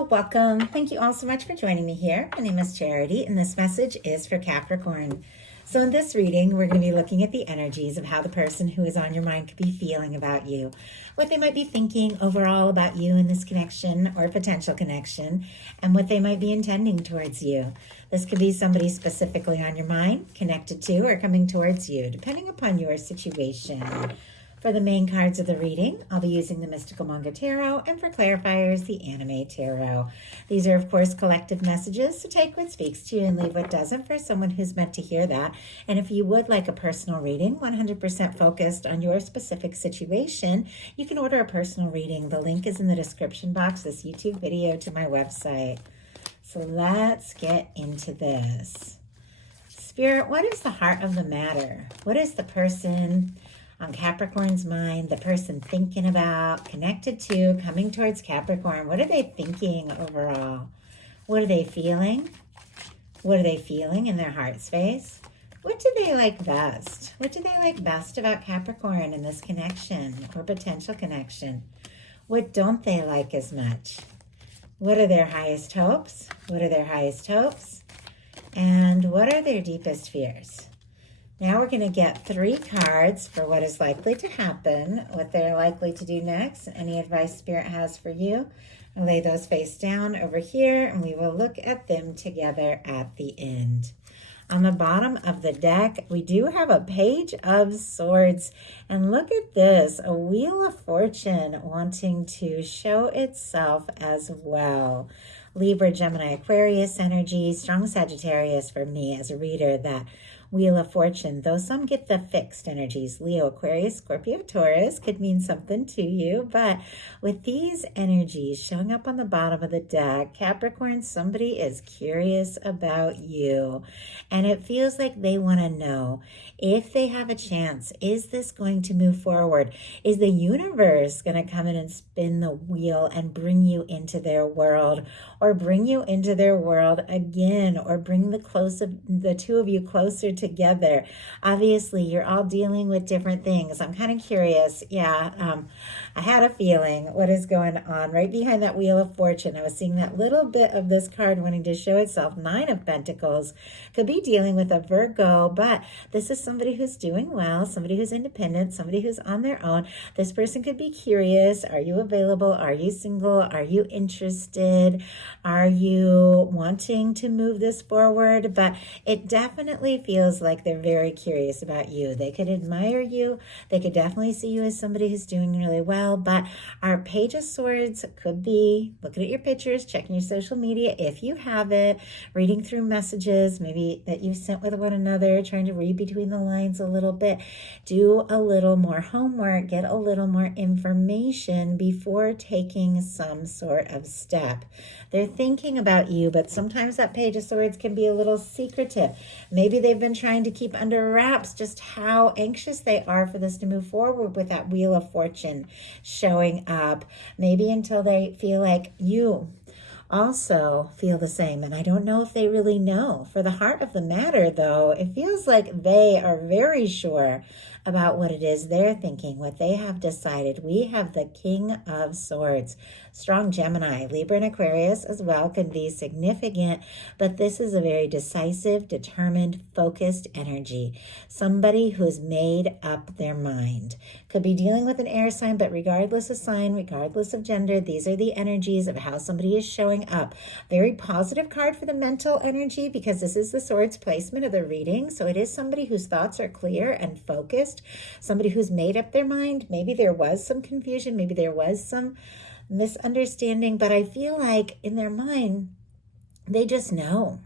Hello, welcome. Thank you all so much for joining me here. My name is Charity, and this message is for Capricorn. So in this reading, we're going to be looking at the energies of how the person who is on your mind could be feeling about you, what they might be thinking overall about you in this connection or potential connection, and what they might be intending towards you. This could be somebody specifically on your mind, connected to, or coming towards you, depending upon your situation. For the main cards of the reading, I'll be using the Mystical Manga Tarot, and for clarifiers, the Anime Tarot. These are, of course, collective messages, so take what speaks to you and leave what doesn't for someone who's meant to hear that. And if you would like a personal reading, 100% focused on your specific situation, you can order a personal reading. The link is in the description box, this YouTube video to my website. So let's get into this. Spirit, what is the heart of the matter? What is the person on Capricorn's mind, the person thinking about, connected to, coming towards Capricorn? What are they thinking overall? What are they feeling? What are they feeling in their heart space? What do they like best? What do they like best about Capricorn in this connection or potential connection? What don't they like as much? What are their highest hopes? What are their highest hopes? And what are their deepest fears? Now we're going to get 3 cards for what is likely to happen, what they're likely to do next, any advice Spirit has for you. I'll lay those face down over here, and we will look at them together at the end. On the bottom of the deck, we do have a Page of Swords. And look at this, a Wheel of Fortune wanting to show itself as well. Libra, Gemini, Aquarius energy, strong Sagittarius for me as a reader, that Wheel of Fortune, though some get the fixed energies, Leo, Aquarius, Scorpio, Taurus, could mean something to you. But with these energies showing up on the bottom of the deck, Capricorn, somebody is curious about you. And it feels like they want to know if they have a chance. Is this going to move forward? Is the universe going to come in and spin the wheel and bring you into their world? Or bring you into their world again? Or bring the two of you closer together? Obviously, you're all dealing with different things. I'm kind of curious. I had a feeling what is going on right behind that Wheel of Fortune. I was seeing that little bit of this card wanting to show itself. 9 of Pentacles could be dealing with a Virgo, but this is somebody who's doing well, somebody who's independent, somebody who's on their own. This person could be curious. Are you available? Are you single? Are you interested? Are you wanting to move this forward? But it definitely feels like they're very curious about you. They could admire you. They could definitely see you as somebody who's doing really well. But our Page of Swords could be looking at your pictures, checking your social media if you have it, reading through messages maybe that you sent with one another, trying to read between the lines a little bit. Do a little more homework, get a little more information before taking some sort of step. They're thinking about you, but sometimes that Page of Swords can be a little secretive. Maybe they've been trying to keep under wraps just how anxious they are for this to move forward with that Wheel of Fortune showing up. Maybe until they feel like you also feel the same. And I don't know if they really know. For the heart of the matter, though, it feels like they are very sure about what it is they're thinking, what they have decided. We have the King of Swords. Strong Gemini, Libra, and Aquarius as well can be significant, but this is a very decisive, determined, focused energy. Somebody who's made up their mind. Could be dealing with an air sign, but regardless of sign, regardless of gender, these are the energies of how somebody is showing up. Very positive card for the mental energy because this is the Swords placement of the reading. So it is somebody whose thoughts are clear and focused, somebody who's made up their mind. Maybe there was some confusion, maybe there was some misunderstanding, but I feel like in their mind, they just know.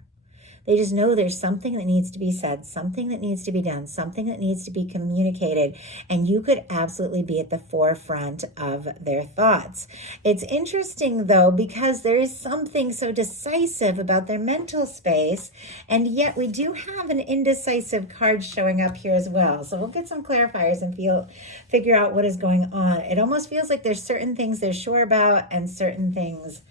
They just know there's something that needs to be said, something that needs to be done, something that needs to be communicated, and you could absolutely be at the forefront of their thoughts. It's interesting, though, because there is something so decisive about their mental space, and yet we do have an indecisive card showing up here as well. So we'll get some clarifiers and figure out what is going on. It almost feels like there's certain things they're sure about and certain things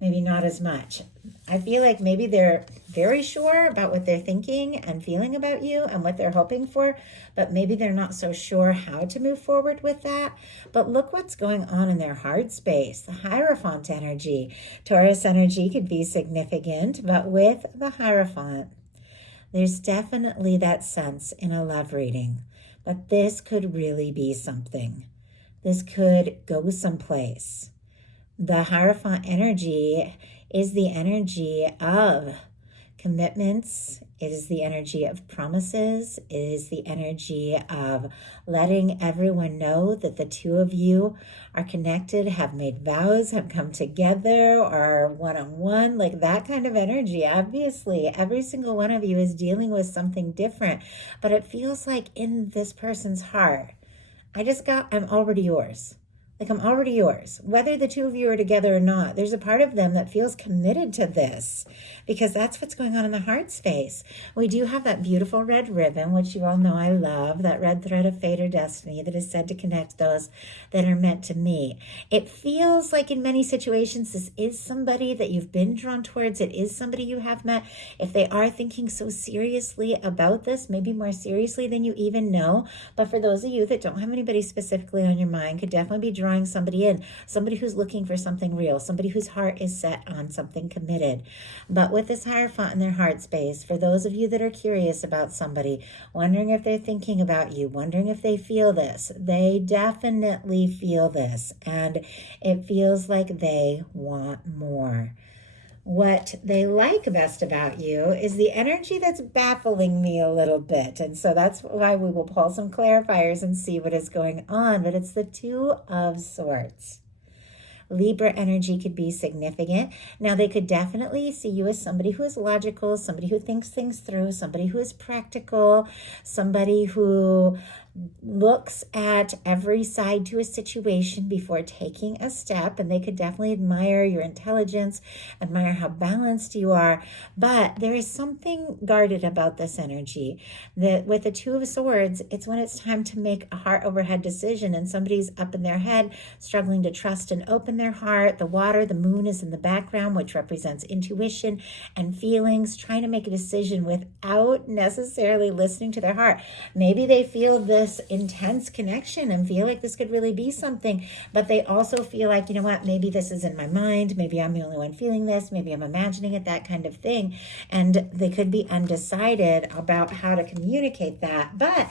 maybe not as much. I feel like maybe they're very sure about what they're thinking and feeling about you and what they're hoping for, but maybe they're not so sure how to move forward with that. But look what's going on in their heart space, the Hierophant energy. Taurus energy could be significant, but with the Hierophant, there's definitely that sense in a love reading. But this could really be something. This could go someplace. The Hierophant energy is the energy of commitments. It is the energy of promises. It is the energy of letting everyone know that the two of you are connected, have made vows, have come together, are one-on-one, like that kind of energy. Obviously, every single one of you is dealing with something different, but it feels like in this person's heart, I'm already yours. Like, I'm already yours. Whether the two of you are together or not, there's a part of them that feels committed to this because that's what's going on in the heart space. We do have that beautiful red ribbon, which you all know I love, that red thread of fate or destiny that is said to connect those that are meant to meet. It feels like in many situations, this is somebody that you've been drawn towards. It is somebody you have met. If they are thinking so seriously about this, maybe more seriously than you even know. But for those of you that don't have anybody specifically on your mind, could definitely be drawing somebody in, somebody who's looking for something real, somebody whose heart is set on something committed. But with this Hierophant in their heart space, for those of you that are curious about somebody, wondering if they're thinking about you, wondering if they feel this, they definitely feel this, and it feels like they want more. What they like best about you is the energy that's baffling me a little bit. And so that's why we will pull some clarifiers and see what is going on. But it's the Two of Swords. Libra energy could be significant. Now, they could definitely see you as somebody who is logical, somebody who thinks things through, somebody who is practical, somebody who looks at every side to a situation before taking a step, and they could definitely admire your intelligence, admire how balanced you are. But there is something guarded about this energy that with the Two of Swords, it's when it's time to make a heart over head decision and somebody's up in their head struggling to trust and open their heart. The water, the moon is in the background, which represents intuition and feelings, trying to make a decision without necessarily listening to their heart. Maybe they feel this intense connection and feel like this could really be something, but they also feel like, you know what, maybe this is in my mind, maybe I'm the only one feeling this, maybe I'm imagining it, that kind of thing. And they could be undecided about how to communicate that. But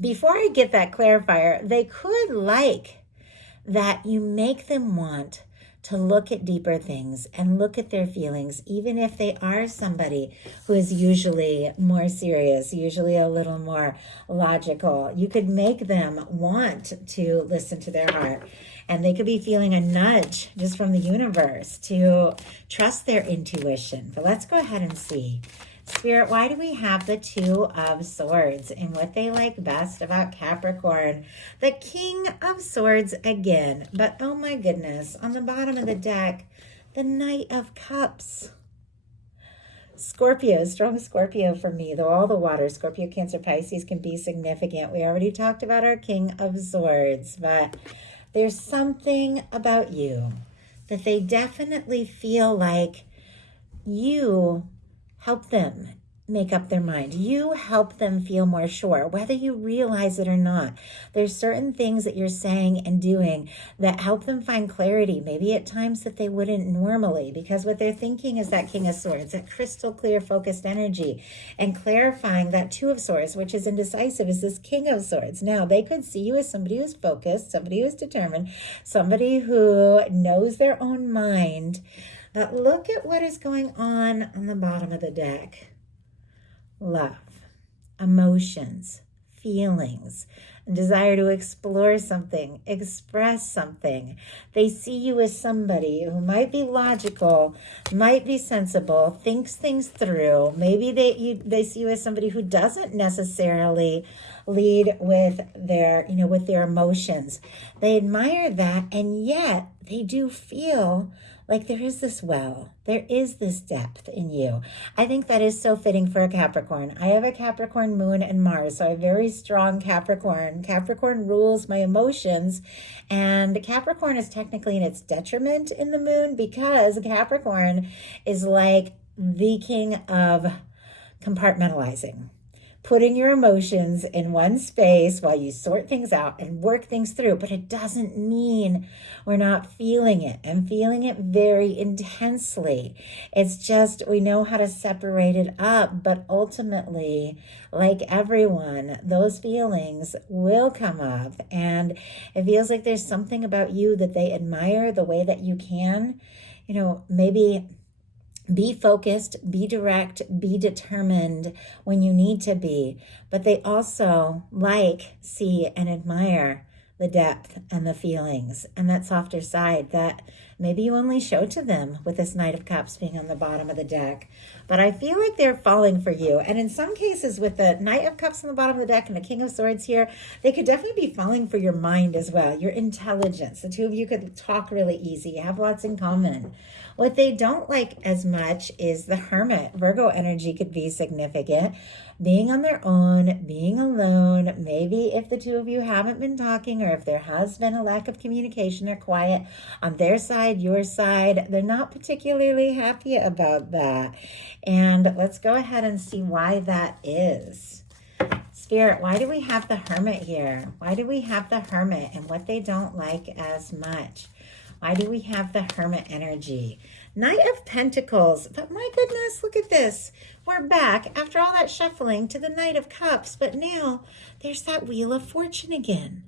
before I get that clarifier, they could like that you make them want to look at deeper things and look at their feelings, even if they are somebody who is usually more serious, usually a little more logical. You could make them want to listen to their heart, and they could be feeling a nudge just from the universe to trust their intuition. But let's go ahead and see. Spirit, why do we have the Two of Swords and what they like best about Capricorn? The King of Swords again, but oh my goodness, on the bottom of the deck, the Knight of Cups. Scorpio, strong Scorpio for me, though all the water, Scorpio, Cancer, Pisces can be significant. We already talked about our King of Swords, but there's something about you that they definitely feel like you help them make up their mind. You help them feel more sure, whether you realize it or not. There's certain things that you're saying and doing that help them find clarity, maybe at times that they wouldn't normally, because what they're thinking is that King of Swords, that crystal clear focused energy, and clarifying that Two of Swords, which is indecisive, is this King of Swords. Now, they could see you as somebody who's focused, somebody who's determined, somebody who knows their own mind. But look at what is going on the bottom of the deck. Love, emotions, feelings, desire to explore something, express something. They see you as somebody who might be logical, might be sensible, thinks things through. Maybe they see you as somebody who doesn't necessarily lead with their emotions. They admire that, and yet they do feel like there is this well, there is this depth in you. I think that is so fitting for a Capricorn. I have a Capricorn moon and Mars, so I have very strong Capricorn. Capricorn rules my emotions, and Capricorn is technically in its detriment in the moon because Capricorn is like the king of compartmentalizing, putting your emotions in one space while you sort things out and work things through. But it doesn't mean we're not feeling it and feeling it very intensely. It's just we know how to separate it up. But ultimately, like everyone, those feelings will come up. And it feels like there's something about you that they admire, the way that you can, maybe be focused, be direct, be determined when you need to be. But they also see, and admire the depth and the feelings and that softer side that maybe you only show to them with this Knight of Cups being on the bottom of the deck. But I feel like they're falling for you. And in some cases with the Knight of Cups on the bottom of the deck and the King of Swords here, they could definitely be falling for your mind as well, your intelligence. The two of you could talk really easy, have lots in common. What they don't like as much is the Hermit. Virgo energy could be significant. Being on their own, being alone, maybe if the two of you haven't been talking or if there has been a lack of communication or quiet on their side, your side, they're not particularly happy about that. And let's go ahead and see why that is. Spirit, why do we have the Hermit here? Why do we have the Hermit and what they don't like as much? Why do we have the Hermit energy? Knight of Pentacles. But my goodness, look at this. We're back after all that shuffling to the Knight of Cups. But now there's that Wheel of Fortune again.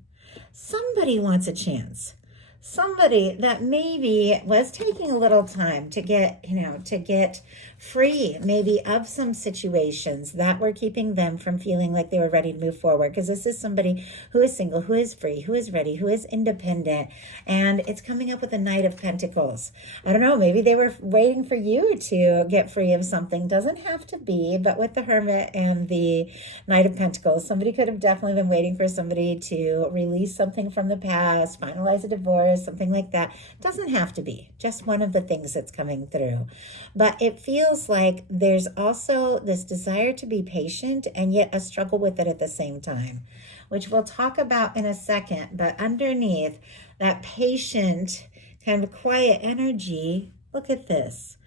Somebody wants a chance. Somebody that maybe was taking a little time to get free maybe of some situations that were keeping them from feeling like they were ready to move forward. Because this is somebody who is single, who is free, who is ready, who is independent. And it's coming up with a Knight of Pentacles. I don't know, maybe they were waiting for you to get free of something. Doesn't have to be, but with the Hermit and the Knight of Pentacles, somebody could have definitely been waiting for somebody to release something from the past, finalize a divorce, something like that. Doesn't have to be, just one of the things that's coming through. But it feels like there's also this desire to be patient and yet a struggle with it at the same time, which we'll talk about in a second. But underneath that patient kind of quiet energy, look at this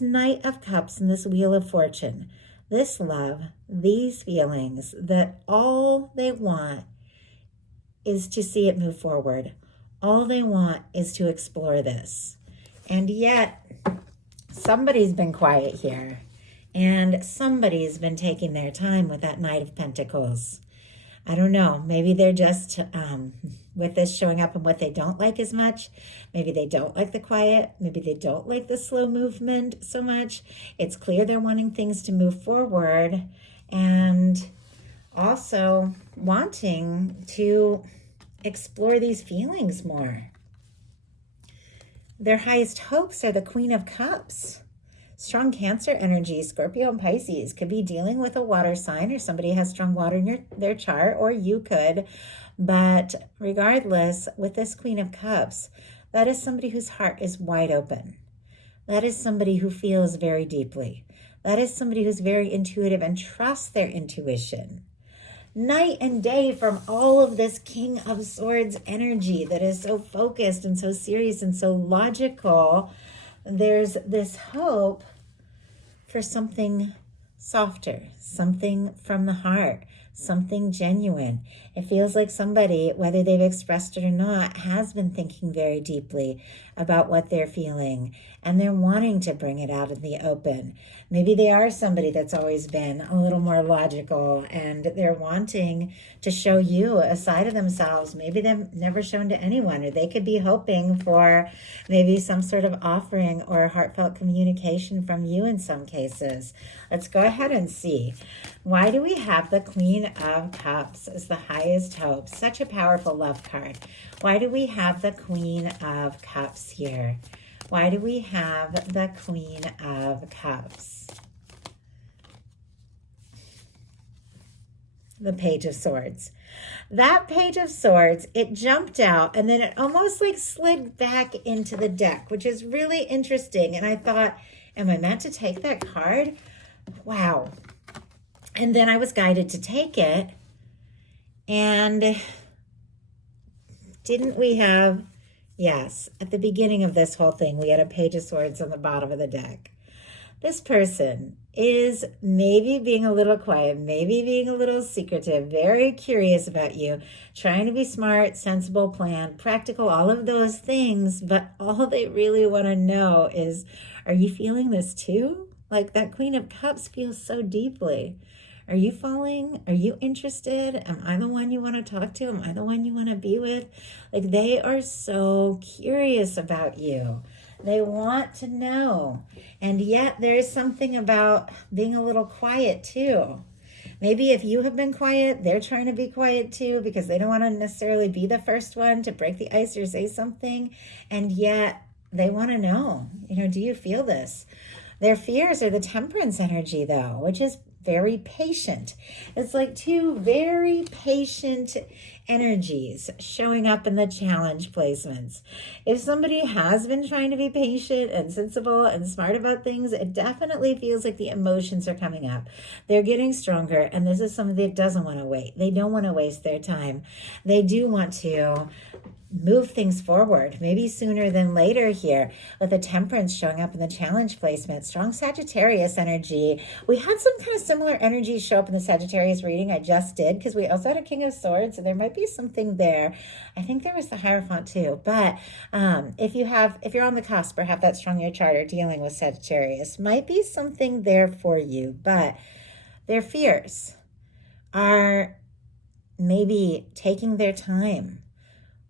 Knight of Cups and this Wheel of Fortune, this love, these feelings that all they want is to see it move forward. All they want is to explore this. And yet somebody's been quiet here, and somebody's been taking their time with that Knight of Pentacles. I don't know. Maybe they're just, with this showing up and what they don't like as much. Maybe they don't like the quiet. Maybe they don't like the slow movement so much. It's clear they're wanting things to move forward and also wanting to explore these feelings more. Their highest hopes are the Queen of Cups. Strong Cancer energy, Scorpio and Pisces could be dealing with a water sign, or somebody has strong water in their chart, or you could. But regardless, with this Queen of Cups, that is somebody whose heart is wide open. That is somebody who feels very deeply. That is somebody who's very intuitive and trusts their intuition. Night and day from all of this King of Swords energy that is so focused and so serious and so logical, there's this hope for something softer, something from the heart, something genuine. It feels like somebody, whether they've expressed it or not, has been thinking very deeply about what they're feeling, and they're wanting to bring it out in the open. Maybe they are somebody that's always been a little more logical, and they're wanting to show you a side of themselves maybe they've never shown to anyone, or they could be hoping for maybe some sort of offering or heartfelt communication from you in some cases. Let's go ahead and see. Why do we have the Queen of Cups as the highest hope? Such a powerful love card. Why do we have the Queen of Cups here? Why do we have the Queen of Cups? The Page of Swords. That Page of Swords, it jumped out and then it almost like slid back into the deck, which is really interesting. And I thought, am I meant to take that card? Wow. And then I was guided to take it. And didn't we have, yes, at the beginning of this whole thing, we had a Page of Swords on the bottom of the deck. This person is maybe being a little quiet, maybe being a little secretive, very curious about you, trying to be smart, sensible, planned, practical, all of those things. But all they really want to know is, are you feeling this too? Like that Queen of Cups feels so deeply. Are you falling? Are you interested? Am I the one you want to talk to? Am I the one you want to be with? Like they are so curious about you. They want to know. And yet there is something about being a little quiet too. Maybe if you have been quiet, they're trying to be quiet too because they don't want to necessarily be the first one to break the ice or say something. And yet they want to know, do you feel this? Their fears are the Temperance energy though, which is very patient. It's like two very patient energies showing up in the challenge placements. If somebody has been trying to be patient and sensible and smart about things, it definitely feels like the emotions are coming up. They're getting stronger, and this is somebody that doesn't want to wait. They don't want to waste their time. They do want to move things forward, maybe sooner than later here, with the Temperance showing up in the challenge placement. Strong Sagittarius energy. We had some kind of similar energy show up in the Sagittarius reading I just did, because we also had a King of Swords, and there might be something there. I think there was the Hierophant too. But if you're on the cusp or have that strong in your chart or dealing with Sagittarius, might be something there for you. But their fears are maybe taking their time,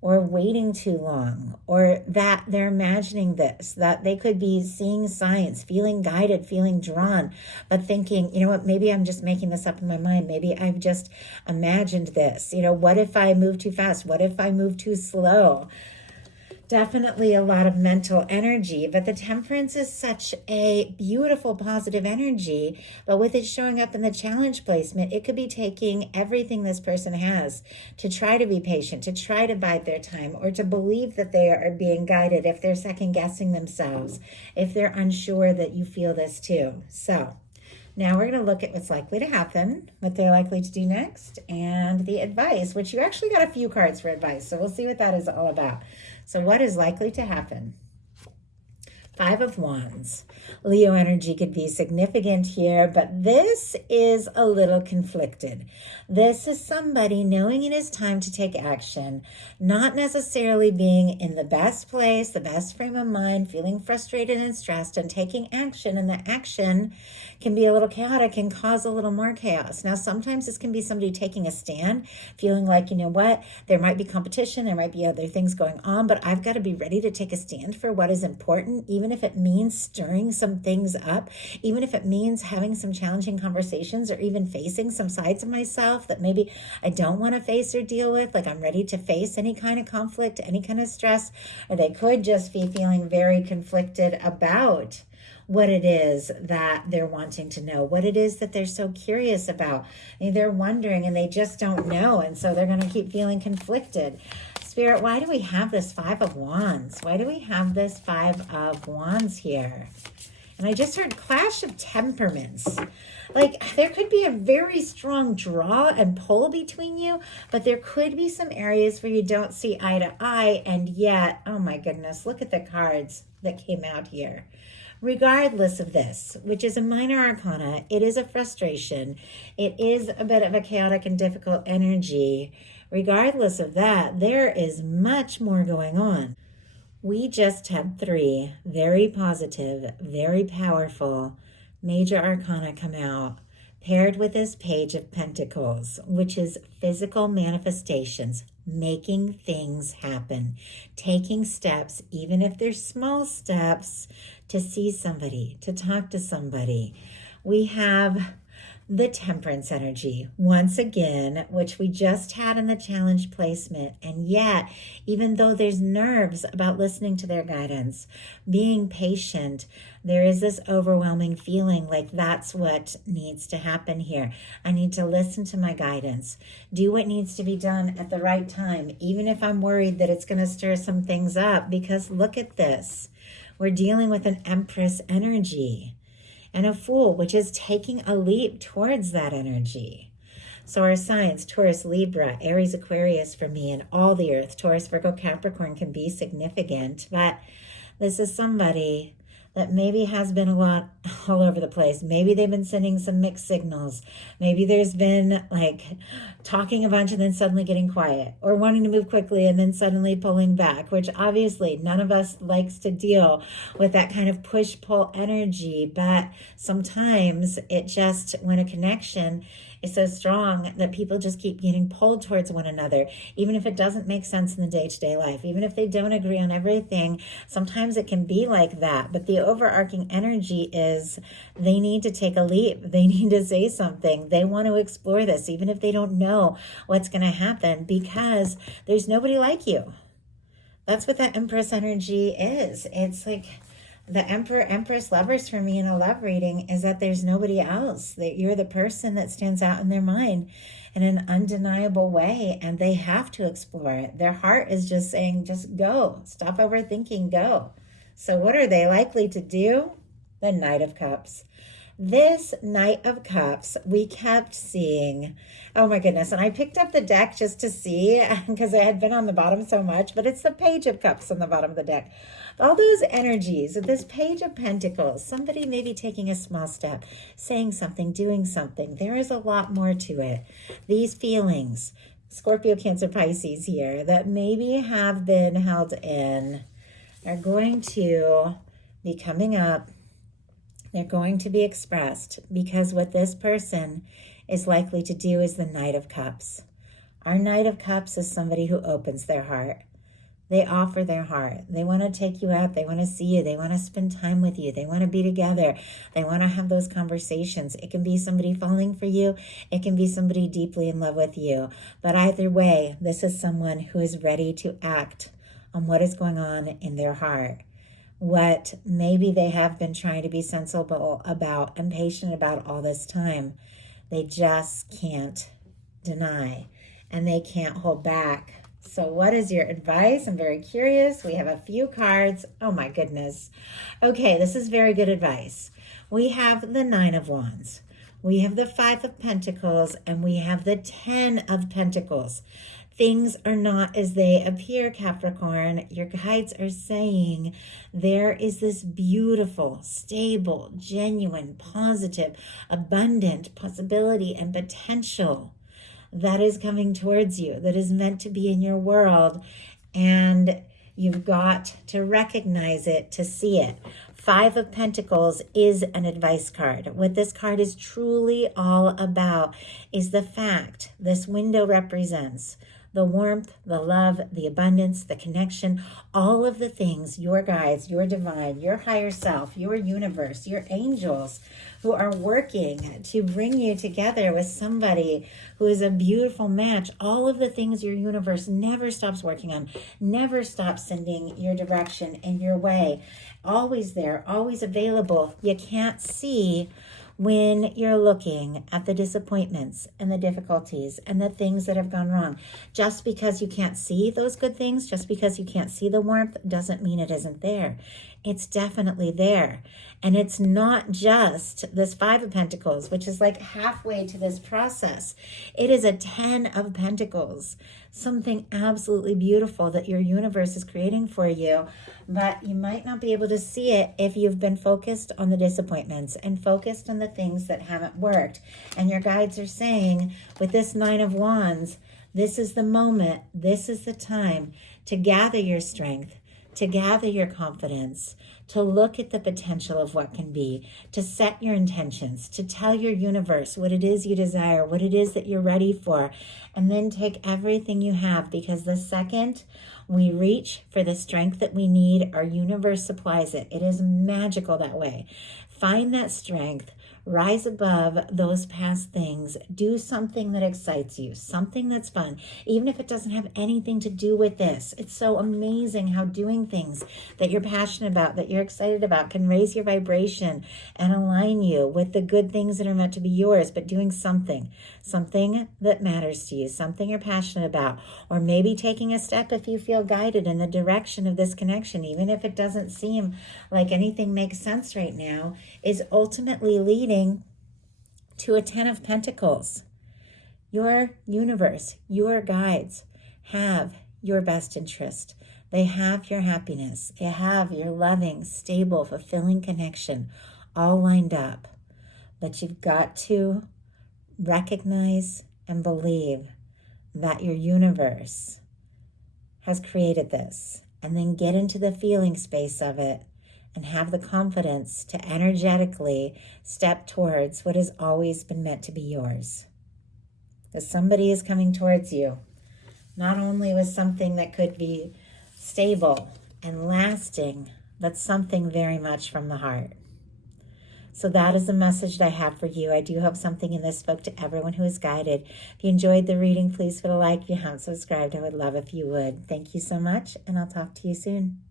or waiting too long, or that they're imagining this, that they could be seeing signs, feeling guided, feeling drawn, but thinking, what, maybe I'm just making this up in my mind. Maybe I've just imagined this. What if I move too fast? What if I move too slow? Definitely a lot of mental energy, but the Temperance is such a beautiful, positive energy. But with it showing up in the challenge placement, it could be taking everything this person has to try to be patient, to try to bide their time, or to believe that they are being guided if they're second guessing themselves, if they're unsure that you feel this too. So now we're going to look at what's likely to happen, what they're likely to do next, and the advice, which you actually got a few cards for advice. So we'll see what that is all about. So what is likely to happen? 5 of Wands. Leo energy could be significant here, but this is a little conflicted. This is somebody knowing it is time to take action, not necessarily being in the best place, the best frame of mind, feeling frustrated and stressed and taking action. And the action can be a little chaotic and cause a little more chaos. Now, sometimes this can be somebody taking a stand, feeling like, what, there might be competition, there might be other things going on, but I've got to be ready to take a stand for what is important, even if it means stirring some things up, even if it means having some challenging conversations, or even facing some sides of myself that maybe I don't want to face or deal with. Like I'm ready to face any kind of conflict, any kind of stress, or they could just be feeling very conflicted about what it is that they're wanting to know, what it is that they're so curious about. They're wondering and they just don't know. And so they're going to keep feeling conflicted. Spirit, why do we have this 5 of Wands? Why do we have this 5 of Wands here? And I just heard clash of temperaments. Like there could be a very strong draw and pull between you, but there could be some areas where you don't see eye to eye. And yet, oh my goodness, look at the cards that came out here. Regardless of this, which is a minor arcana, it is a frustration. It is a bit of a chaotic and difficult energy. Regardless of that, there is much more going on. We just had 3 very positive, very powerful major arcana come out, paired with this Page of Pentacles, which is physical manifestations, making things happen, taking steps, even if they're small steps, to see somebody, to talk to somebody. We have the Temperance energy, once again, which we just had in the challenge placement. And yet, even though there's nerves about listening to their guidance, being patient, there is this overwhelming feeling like that's what needs to happen here. I need to listen to my guidance, do what needs to be done at the right time, even if I'm worried that it's going to stir some things up, because look at this. We're dealing with an Empress energy and a Fool, which is taking a leap towards that energy. So our signs, Taurus, Libra, Aries, Aquarius for me, and all the earth, Taurus, Virgo, Capricorn can be significant, but this is somebody that maybe has been a lot all over the place. Maybe they've been sending some mixed signals. Maybe there's been like talking a bunch and then suddenly getting quiet, or wanting to move quickly and then suddenly pulling back, which obviously none of us likes to deal with that kind of push-pull energy. But sometimes it just, when a connection is so strong that people just keep getting pulled towards one another, even if it doesn't make sense in the day-to-day life, even if they don't agree on everything, sometimes it can be like that. But the overarching energy is they need to take a leap. They need to say something. They want to explore this, even if they don't know what's going to happen, because there's nobody like you. That's what that Empress energy is. It's like the Emperor, Empress, Lovers for me in a love reading is that there's nobody else, that you're the person that stands out in their mind in an undeniable way, and they have to explore it. Their heart is just saying, just go, stop overthinking, go. So what are they likely to do? The Knight of Cups. This Knight of Cups, we kept seeing, oh my goodness, and I picked up the deck just to see because it had been on the bottom so much, but it's the Page of Cups on the bottom of the deck. All those energies, this Page of Pentacles, somebody maybe taking a small step, saying something, doing something. There is a lot more to it. These feelings, Scorpio, Cancer, Pisces here, that maybe have been held in, are going to be coming up. They're going to be expressed, because what this person is likely to do is the Knight of Cups. Our Knight of Cups is somebody who opens their heart. They offer their heart. They want to take you out. They want to see you. They want to spend time with you. They want to be together. They want to have those conversations. It can be somebody falling for you. It can be somebody deeply in love with you. But either way, this is someone who is ready to act on what is going on in their heart. What maybe they have been trying to be sensible about and patient about all this time. They just can't deny, and they can't hold back. So what is your advice? I'm very curious. We have a few cards. Oh my goodness. Okay, this is very good advice. We have the Nine of Wands. We have the Five of Pentacles, and we have the 10 of Pentacles. Things are not as they appear, Capricorn. Your guides are saying there is this beautiful, stable, genuine, positive, abundant possibility and potential that is coming towards you, that is meant to be in your world, and you've got to recognize it to see it. Five of Pentacles is an advice card. What this card is truly all about is the fact this window represents the warmth, the love, the abundance, the connection, all of the things your guides, your divine, your higher self, your universe, your angels who are working to bring you together with somebody who is a beautiful match. All of the things your universe never stops working on, never stops sending your direction and your way. Always there, always available. You can't see when you're looking at the disappointments and the difficulties and the things that have gone wrong. Just because you can't see those good things, just because you can't see the warmth, doesn't mean it isn't there. It's definitely there. And it's not just this Five of Pentacles, which is like halfway to this process. It is a 10 of Pentacles, something absolutely beautiful that your universe is creating for you. But you might not be able to see it if you've been focused on the disappointments and focused on the things that haven't worked. And your guides are saying, with this Nine of Wands, this is the moment, this is the time to gather your strength, to gather your confidence, to look at the potential of what can be, to set your intentions, to tell your universe what it is you desire, what it is that you're ready for, and then take everything you have, because the second we reach for the strength that we need, our universe supplies it. It is magical that way. Find that strength, Rise above those past things. Do something that excites you, something that's fun, even if it doesn't have anything to do with this. It's so amazing how doing things that you're passionate about, that you're excited about, can raise your vibration and align you with the good things that are meant to be yours. But doing something that matters to you, something you're passionate about, or maybe taking a step if you feel guided in the direction of this connection, even if it doesn't seem like anything makes sense right now, is ultimately leading to a 10 of Pentacles. Your universe, your guides have your best interest. They have your happiness. They have your loving, stable, fulfilling connection all lined up. But you've got to recognize and believe that your universe has created this, and then get into the feeling space of it and have the confidence to energetically step towards what has always been meant to be yours. Because somebody is coming towards you, not only with something that could be stable and lasting, but something very much from the heart. So that is the message that I have for you. I do hope something in this spoke to everyone who is guided. If you enjoyed the reading, please put a like. If you haven't subscribed, I would love if you would. Thank you so much, and I'll talk to you soon.